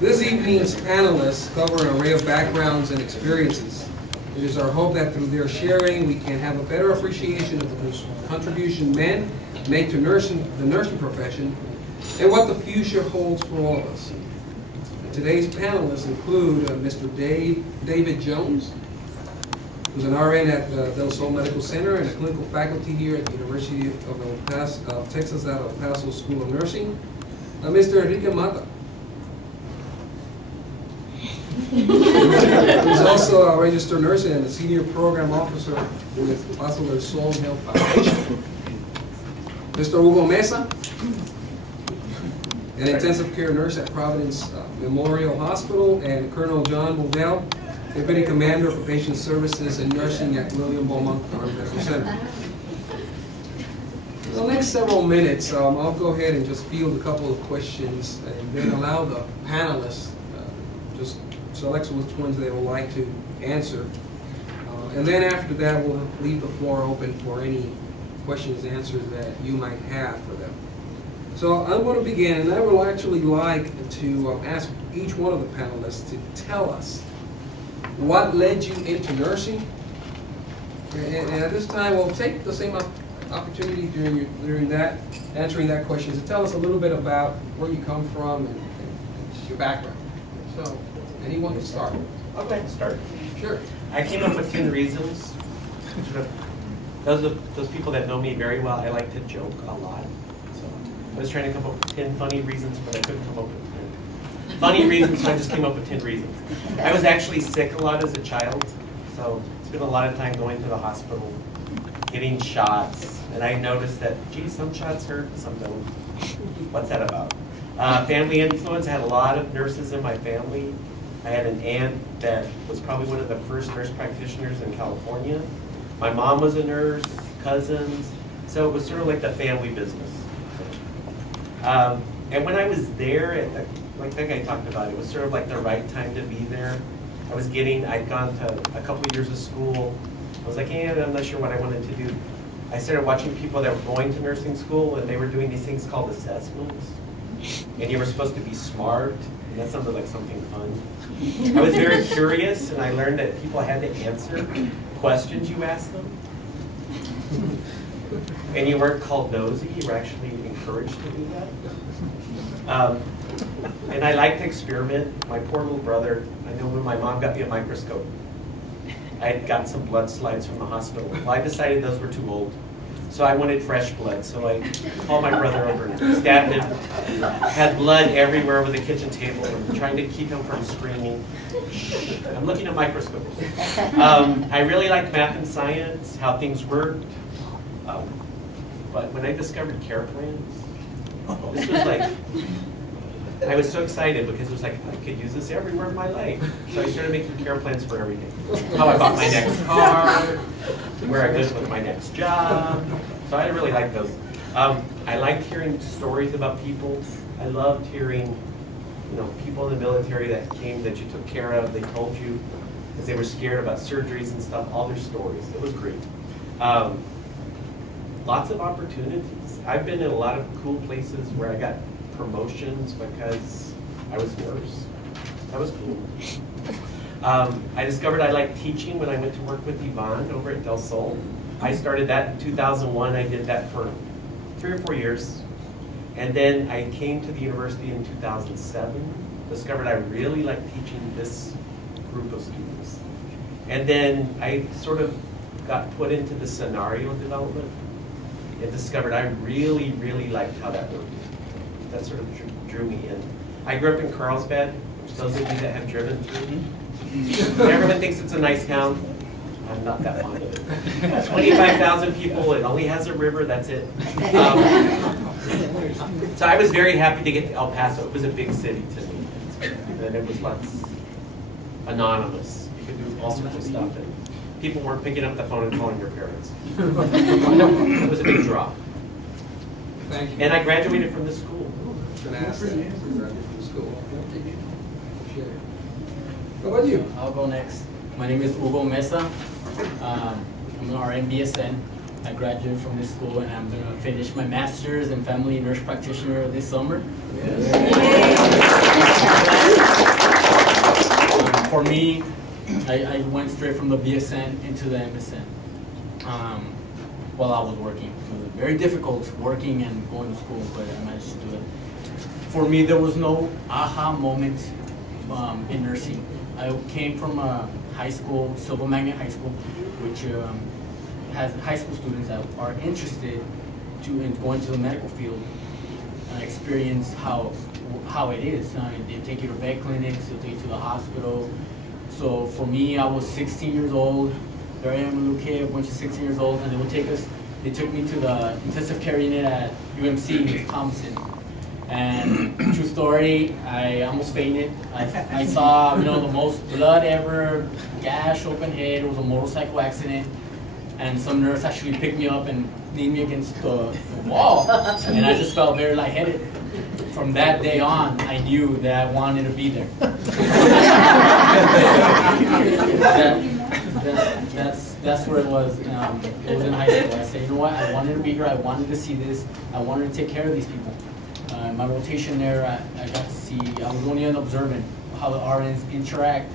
This evening's panelists cover an array of backgrounds and experiences. It is our hope that through their sharing, we can have a better appreciation of the contribution men make to the nursing profession and what the future holds for all of us. Today's panelists include Mr. David Jones, who's an RN at Del Sol Medical Center and a clinical faculty here at the University of Texas at El Paso School of Nursing. Mr. Enrique Mata, who's also a registered nurse and a senior program officer with Paso del Sol Health Foundation. Mr. Hugo Mesa, an intensive care nurse at Providence Memorial Hospital, and Colonel John Modell, Deputy Commander for Patient Services and Nursing at William Beaumont Medical Center. For the next several minutes, I'll go ahead and just field a couple of questions and then allow the panelists just select which ones they would like to answer. And then after that, we'll leave the floor open for any questions and answers that you might have for them. So I'm going to begin, and I would actually like to ask each one of the panelists to tell us what led you into nursing. And at this time, we'll take the same opportunity during that, answering that question, to tell us a little bit about where you come from and your background. So, anyone can start? I'll go ahead and start. Sure. I came up with 10 reasons. Those people that know me very well, I like to joke a lot. So I was trying to come up with 10 funny reasons, but I couldn't come up with 10 funny reasons, so I just came up with 10 reasons. I was actually sick a lot as a child, so spent a lot of time going to the hospital, getting shots, and I noticed that, geez, some shots hurt, some don't. What's that about? Family influence. I had a lot of nurses in my family. I had an aunt that was probably one of the first nurse practitioners in California. My mom was a nurse, cousins, so it was sort of like the family business. And when I was there, like that guy talked about, it was sort of like the right time to be there. I'd gone to a couple of years of school. I was like, yeah, I'm not sure what I wanted to do. I started watching people that were going to nursing school, and they were doing these things called assessments. And you were supposed to be smart, and that sounded like something fun. I was very curious, and I learned that people had to answer questions you asked them. And you weren't called nosy, you were actually encouraged to do that. And I liked to experiment. My poor little brother, I know when my mom got me a microscope, I had gotten some blood slides from the hospital. Well, I decided those were too old. So I wanted fresh blood, so I called my brother over and stabbed him. Had blood everywhere over the kitchen table, and trying to keep him from screaming. I'm looking at microscopes. I really liked math and science, how things worked. But when I discovered care plans, this was like, I was so excited because it was like, I could use this everywhere in my life. So I started making care plans for everything. How I bought my next car, where I lived with my next job. So I really liked those. I liked hearing stories about people. I loved hearing, people in the military that came that you took care of. They told you because they were scared about surgeries and stuff, all their stories. It was great. Lots of opportunities. I've been in a lot of cool places where I got promotions because I was a nurse. That was cool. I discovered I liked teaching when I went to work with Yvonne over at Del Sol. I started that in 2001. I did that for 3 or 4 years. And then I came to the university in 2007, discovered I really liked teaching this group of students. And then I sort of got put into the scenario development and discovered I really, really liked how that worked. That sort of drew me in. I grew up in Carlsbad, which those of you that have driven through. Everyone thinks it's a nice town. I'm not that fond of it. 25,000 people, it only has a river, that's it. So I was very happy to get to El Paso. It was a big city to me. And it was less anonymous. You could do all sorts of stuff. And people weren't picking up the phone and calling your parents. It was a big draw. Thank you. And I graduated from this school. I was going to ask that. You graduated from school. How about you? I'll go next. My name is Hugo Mesa. I'm an RN BSN. I graduated from this school, and I'm going to finish my master's in family nurse practitioner this summer. Yes. me, I went straight from the BSN into the MSN while I was working. It was very difficult working and going to school, but I managed to do it. For me, there was no aha moment in nursing. I came from a high school, Silver Magnet High School, which has high school students that are interested in going to the medical field, experience how it is. They take you to vet clinics, they'll take you to the hospital. So for me, I was 16 years old. There I am, a little kid, a bunch of 16 years old, and they took me to the intensive care unit at UMC, Thompson. And true story, I almost fainted. I saw, the most blood ever, gash, open head. It was a motorcycle accident. And some nurse actually picked me up and leaned me against the wall. And I just felt very lightheaded. From that day on, I knew that I wanted to be there. That's where it was. It was in high school. I said, you know what? I wanted to be here. I wanted to see this. I wanted to take care of these people. My rotation there, I got to see. I was only observing how the RNs interact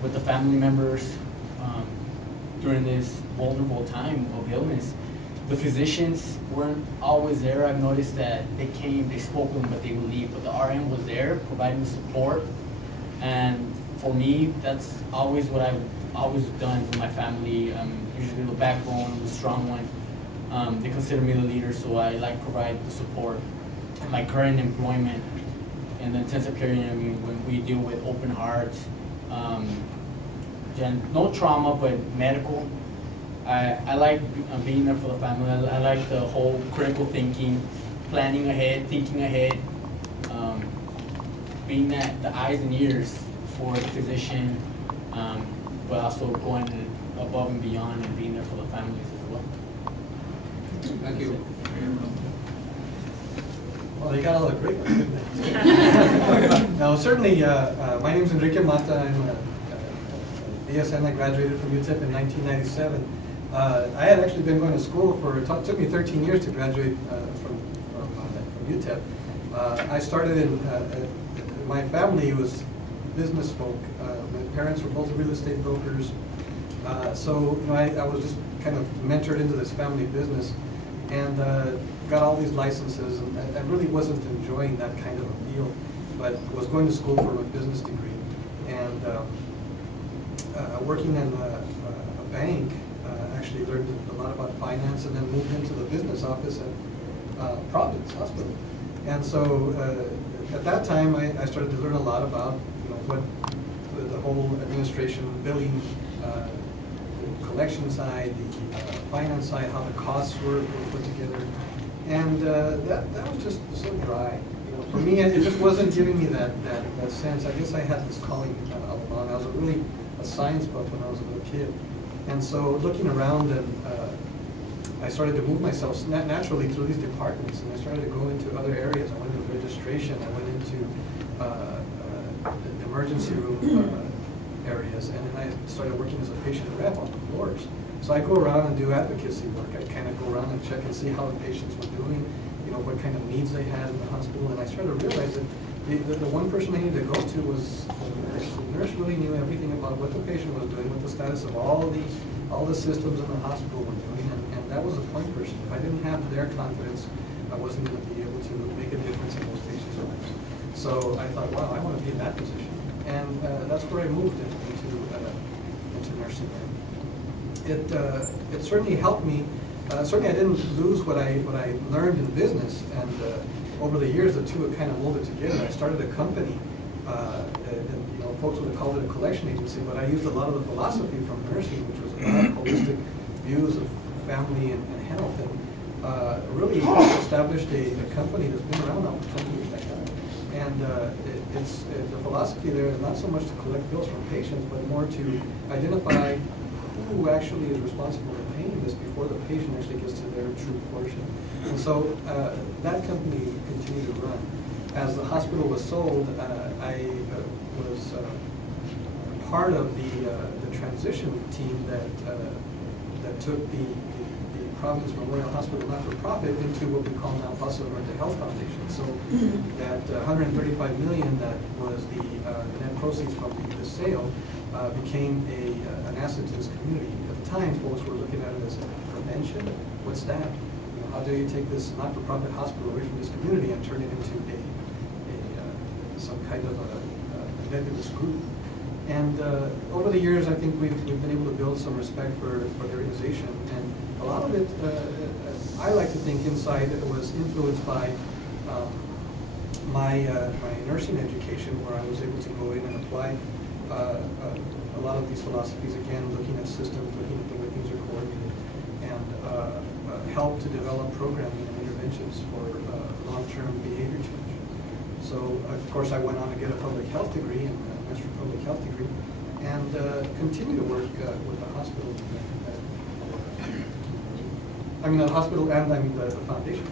with the family members during this vulnerable time of illness. The physicians weren't always there. I've noticed that they came, they spoke with them, but they would leave. But the RN was there, providing support. And for me, that's always what I've always done with my family. Usually the backbone, the strong one. They consider me the leader, so I like provide the support. In my current employment in the intensive care unit, when we deal with open hearts, no trauma, but medical. I like being there for the family. I like the whole critical thinking, planning ahead, thinking ahead, being the eyes and ears for the physician, but also going above and beyond and being there for the families as well. Thank you. Well, they got all the great ones, didn't they? Now, certainly, my name is Enrique Mata. I'm a BSN. I graduated from UTEP in 1997. I had actually been going to school it took me 13 years to graduate from UTEP. I started my family was business folk. My parents were both real estate brokers. So I was just kind of mentored into this family business and got all these licenses. And I really wasn't enjoying that kind of a field, but was going to school for a business degree. And working in a bank, actually learned a lot about finance, and then moved into the business office at Providence Hospital. And so at that time, I started to learn a lot about what the whole administration, billing, the collection side, the finance side, how the costs were put together, and that was just so dry. For me, it just wasn't giving me that sense. I guess I had this calling all along. I was really a science buff when I was a little kid. And so looking around, and I started to move myself naturally through these departments, and I started to go into other areas. I went into registration, I went into the emergency room areas, and then I started working as a patient rep on the floors. So I go around and do advocacy work. I kind of go around and check and see how the patients were doing, what kind of needs they had in the hospital, and I started to realize that the one person I needed to go to was the nurse. The nurse really knew everything about what the patient was doing, what the status of all the systems in the hospital were doing, and that was a point person. If I didn't have their confidence, I wasn't going to be able to make a difference in those patients' lives. So I thought, wow, I want to be in that position, and that's where I moved into nursing. It certainly helped me. Certainly, I didn't lose what I learned in business, and over the years, the two have kind of molded together. I started a company, and folks would have called it a collection agency, but I used a lot of the philosophy from nursing, which was about holistic views of family and health, and really established a company that's been around now for 20 years. And the philosophy there is not so much to collect bills from patients, but more to identify who actually is responsible for paying this before the patient actually gets to their true portion. And so that company continued to run. As the hospital was sold, I was part of the transition team that took the Providence Memorial Hospital not-for-profit into what we call now Paso Norte Health Foundation. So that $135 million that was the net proceeds from the sale became an asset to this community. At the time, folks were looking at it as a prevention. What's that? You know, how do you take this not-for-profit hospital away from this community and turn it into some kind of a nebulous group? And over the years, I think we've been able to build some respect for the organization. And a lot of it, I like to think inside, it was influenced by my nursing education, where I was able to go in and apply a lot of these philosophies, again, looking at systems, looking at the way things are coordinated, and help to develop programming and interventions for long-term behavior change. So, of course, I went on to get a public health degree, and a master public health degree, and continue to work with the hospital. I mean, the hospital and the foundation.